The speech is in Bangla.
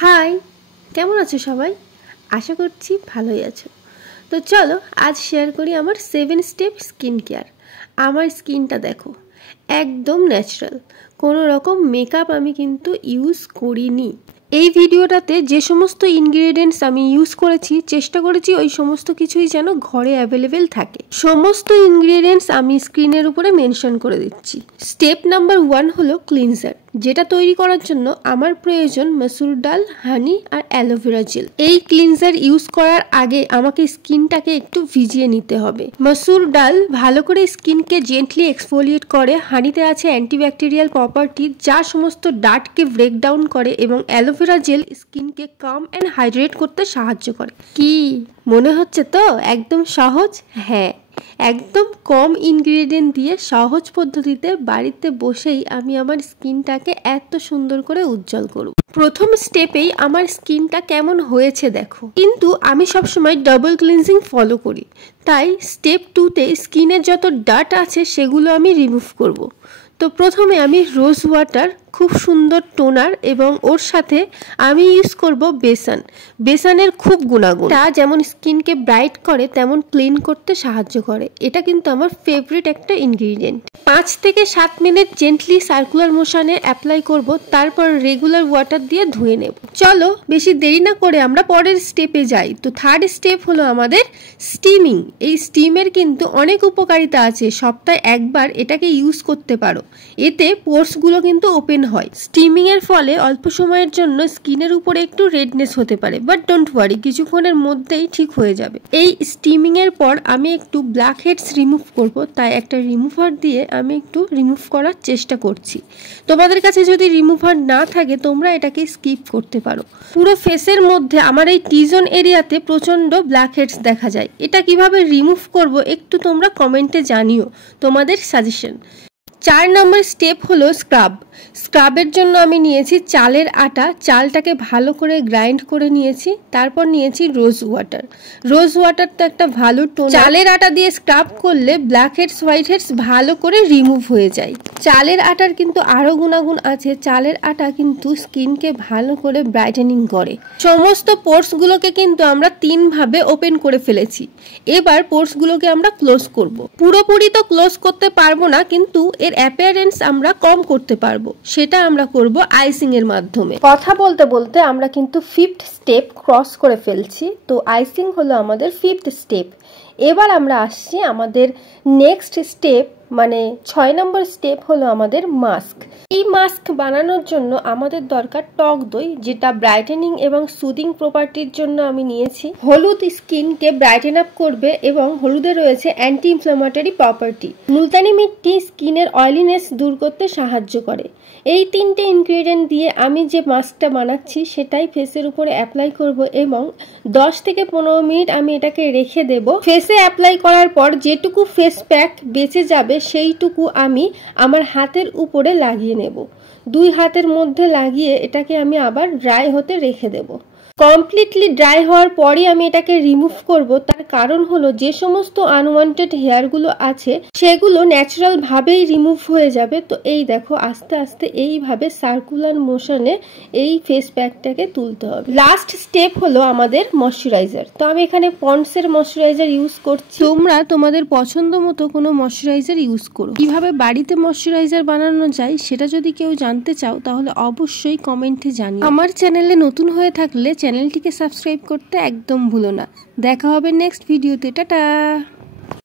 হাই, কেমন আছো সবাই? আশা করছি ভালোই আছো। তো চলো আজ শেয়ার করি আমার 7 স্টেপ স্কিন কেয়ার। আমার স্কিনটা দেখো, একদম ন্যাচারাল, কোনো রকম মেকআপ আমি কিন্তু ইউজ করিনি। এই ভিডিওটাতে যে সমস্ত ইনগ্রেডিয়েন্টস আমি ইউজ করেছি, চেষ্টা করেছি ওই সমস্ত কিছুই যেন ঘরে অ্যাভেলেবেল থাকে। সমস্ত ইনগ্রেডিয়েন্টস আমি স্ক্রিনের উপরে মেনশন করে দিচ্ছি। স্টেপ নাম্বার 1 হলো ক্লিনজার, যেটা তৈরি করার জন্য আমার প্রয়োজন মসুর ডাল, হানি আর অ্যালোভেরা জেল। এই ক্লিনজার ইউজ করার আগে আমাকে স্কিনটাকে একটু ভিজিয়ে নিতে হবে। মসুর ডাল ভালো করে স্কিনকে জেন্টলি এক্সফোলিয়েট করে, হানিতে আছে অ্যান্টিব্যাকটেরিয়াল প্রপার্টি যা সমস্ত ডার্টকে ব্রেক ডাউন করে, এবং অ্যালোভেরা জেল স্কিনকে কাম অ্যান্ড হাইড্রেট করতে সাহায্য করে। কি মনে হচ্ছে তো একদম সহজ? হ্যাঁ, একদম কম ইনগ্রেডিয়েন্ট দিয়ে সহজ পদ্ধতিতে বাড়িতে বসেই আমি আমার স্কিনটাকে এত সুন্দর করে উজ্জ্বল করব। প্রথম স্টেপেই আমার স্কিনটা কেমন হয়েছে দেখো। কিন্তু আমি সবসময় ডাবল ক্লিনজিং ফলো করি, তাই স্টেপ 2তে স্কিনের যত ডার্ট আছে সেগুলো আমি রিমুভ করব। তো প্রথমে আমি রোজ ওয়াটার, খুব সুন্দর টোনার, এবং ওর সাথে আমি ইউজ করব বেসন। বেসনের খুব গুণাগুণ, তা যেমন স্কিনকে ব্রাইট করে তেমন ক্লিন করতে সাহায্য করে। এটা কিন্তু আমার ফেভারিট একটা ইনগ্রিডিয়েন্ট। 5 থেকে 7 মিনিট জেন্টলি সার্কুলার মোশনে অ্যাপ্লাই করব, তারপর রেগুলার ওয়াটার দিয়ে ধুয়ে নেব। চলো বেশি দেরি না করে আমরা পরের স্টেপে যাই। তো থার্ড স্টেপ হলো আমাদের স্টিমিং। এই স্টিমের কিন্তু অনেক উপকারিতা আছে, সপ্তাহে একবার এটাকে ইউজ করতে পারো। এতে পোর্সগুলো কিন্তু ওপেন হয়। স্টিমিং এর ফলে অল্প সময়ের জন্য স্কিনের উপরে একটু রেডনেস হতে পারে, বাট ডোন্ট ওয়ারি, কিছুক্ষণের মধ্যেই ঠিক হয়ে যাবে। এই স্টিমিং এর পর আমি একটু ব্ল্যাক হেডস রিমুভ করব, তাই একটা রিমুভার দিয়ে আমি একটু রিমুভ করার চেষ্টা করছি। তোমাদের কাছে যদি রিমুভার না থাকে তোমরা এটাকে স্কিপ করতে পারো। পুরো ফেসের মধ্যে আমার এই টি জোন এরিয়াতে প্রচন্ড ব্ল্যাক হেডস দেখা যায়। এটা কিভাবে রিমুভ করব একটু তোমরা কমেন্টে জানিও তোমাদের সাজেশন। 4 নম্বর স্টেপ হলো স্ক্রাব। স্ক্রাবের জন্য আমি নিয়েছি চালের আটা, চালটাকে ভালো করে গ্রাইন্ড করে নিয়েছি, তারপর নিয়েছি রোজ ওয়াটার। রোজ ওয়াটার তো একটা ভালো টোন। চালের আটা দিয়ে স্ক্রাব করলে ব্ল্যাক হেডস, হোয়াইট হেডস ভালো করে রিমুভ হয়ে যায়। চালের আটার কিন্তু আরো গুণাগুণ আছে। চালের আটা কিন্তু স্কিনকে ভালো করে ব্রাইটেনিং করে। সমস্ত পোর্সগুলোকে কিন্তু আমরা 3 ভাবে ওপেন করে ফেলেছি। এবার পোর্সগুলোকে আমরা ক্লোজ করব। পুরোপুরি তো ক্লোজ করতে পারবো না, কিন্তু এর অ্যাপিয়ারেন্স আমরা কম করতে পারবো। সেটা আমরা করব আইসিং এর মাধ্যমে। কথা বলতে বলতে আমরা কিন্তু 5th স্টেপ ক্রস করে ফেলছি। তো আইসিং হলো আমাদের 5th স্টেপ। এবার আমরা আসছি আমাদের নেক্সট স্টেপ, মানে 6 নম্বর স্টেপ হলো আমাদের মাস্ক। এই মাস্ক বানানোর জন্য আমাদের দরকার টক দই, যেটা ব্রাইটেনিং এবং সুদিং প্রপার্টির জন্য আমি নিয়েছি। হলুদ স্কিনকে ব্রাইটেন আপ করবে এবং হলুদে রয়েছে অ্যান্টি ইনফ্ল্যামেটরি প্রপার্টি। মুলতানি মিট্টি স্কিনের অয়েলিনেস দূর করতে সাহায্য করে। এই 3টে ইনগ্রেডিয়েন্ট দিয়ে আমি যে মাস্কটা বানাচ্ছি সেটাই ফেসের উপরে অ্যাপ্লাই করব, এবং 10 থেকে 15 মিনিট আমি এটাকে রেখে দেব। ফেসে অ্যাপ্লাই করার পর যেটুকু ফেস প্যাক বেঁচে যাবে সেইটুকু আমি আমার হাতের উপরে লাগিয়ে নেব। 2 হাতের মধ্যে লাগিয়ে এটাকে আমি আবার ড্রাই হতে রেখে দেব। কমপ্লিটলি ড্রাই হওয়ার পরই আমি এটাকে রিমুভ করব। তার কারণ হলো যে সমস্ত আনওয়ান্টেড হেয়ারগুলো আছে সেগুলো ন্যাচারাল ভাবেই রিমুভ হয়ে যাবে। তো এই দেখো, আস্তে আস্তে এইভাবে সার্কুলার মোশনে এই ফেস প্যাকটাকে তুলতে হবে। লাস্ট স্টেপ হলো আমাদের ময়শ্চারাইজার। তো আমি এখানে পন্ডসের ময়শ্চারাইজার ইউজ করছি। তোমরা তোমাদের পছন্দ মতো কোনো ময়শ্চারাইজার ইউজ করো। কিভাবে বাড়িতে ময়শ্চারাইজার বানানো যায় সেটা যদি কেউ জানতে চাও তাহলে অবশ্যই কমেন্টে জানিও। আমার চ্যানেলে নতুন হয়ে থাকলে চ্যানেলটিকে সাবস্ক্রাইব করতে একদম ভুলো না। দেখা হবে নেক্সট ভিডিওতে। টাটা।